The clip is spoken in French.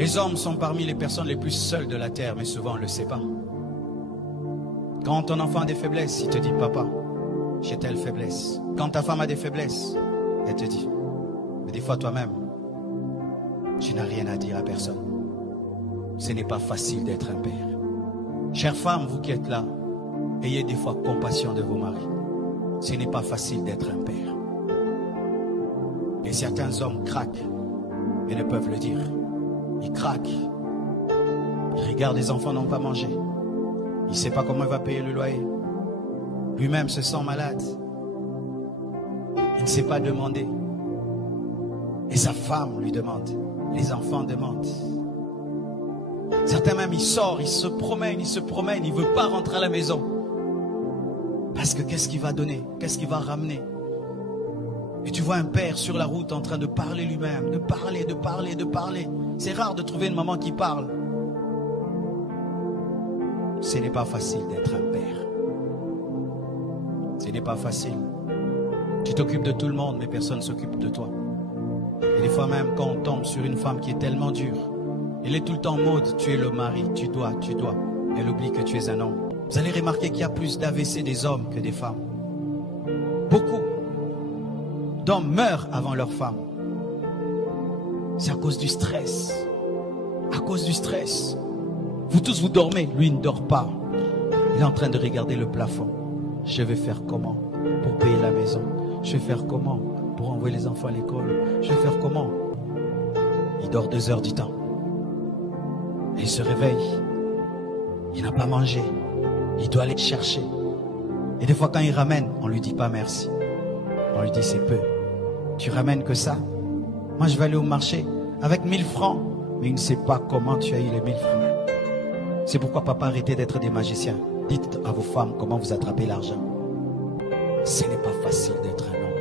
Les hommes sont parmi les personnes les plus seules de la terre, mais souvent on ne le sait pas. Quand ton enfant a des faiblesses, il te dit, papa, j'ai telle faiblesse. Quand ta femme a des faiblesses, elle te dit. Mais des fois toi-même, tu n'as rien à dire à personne. Ce n'est pas facile d'être un père. Chères femmes, vous qui êtes là, ayez des fois compassion de vos maris. Ce n'est pas facile d'être un père. Et certains hommes craquent et ne peuvent le dire. Ils craquent. Ils regardent les enfants n'ont pas mangé. Il ne sait pas comment il va payer le loyer. Lui-même se sent malade. Il ne sait pas demander. Et sa femme lui demande. Les enfants demandent. Certains même, il sort, il se promène, il ne veut pas rentrer à la maison. Parce que qu'est-ce qu'il va donner? Qu'est-ce qu'il va ramener? Et tu vois un père sur la route en train de parler lui-même, de parler. C'est rare de trouver une maman qui parle. Ce n'est pas facile d'être un père. Ce n'est pas facile. Tu t'occupes de tout le monde, mais personne ne s'occupe de toi. Et des fois même, quand on tombe sur une femme qui est tellement dure, elle est tout le temps en mode, tu es le mari, tu dois. Elle oublie que tu es un homme. Vous allez remarquer qu'il y a plus d'AVC des hommes que des femmes. Beaucoup d'hommes meurent avant leur femme. C'est à cause du stress. À cause du stress. Vous tous, vous dormez. Lui, il ne dort pas. Il est en train de regarder le plafond. Je vais faire comment pour payer la maison? Je vais faire comment pour envoyer les enfants à l'école? Je vais faire comment? Il dort 2 heures du temps. Et il se réveille. Il n'a pas mangé. Il doit aller chercher. Et des fois, quand il ramène, on ne lui dit pas merci. On lui dit c'est peu. Tu ramènes que ça? Moi, je vais aller au marché avec 1000 francs. Mais il ne sait pas comment tu as eu les 1000 francs. C'est pourquoi papa, arrêtez d'être des magiciens. Dites à vos femmes comment vous attrapez l'argent. Ce n'est pas facile d'être un homme.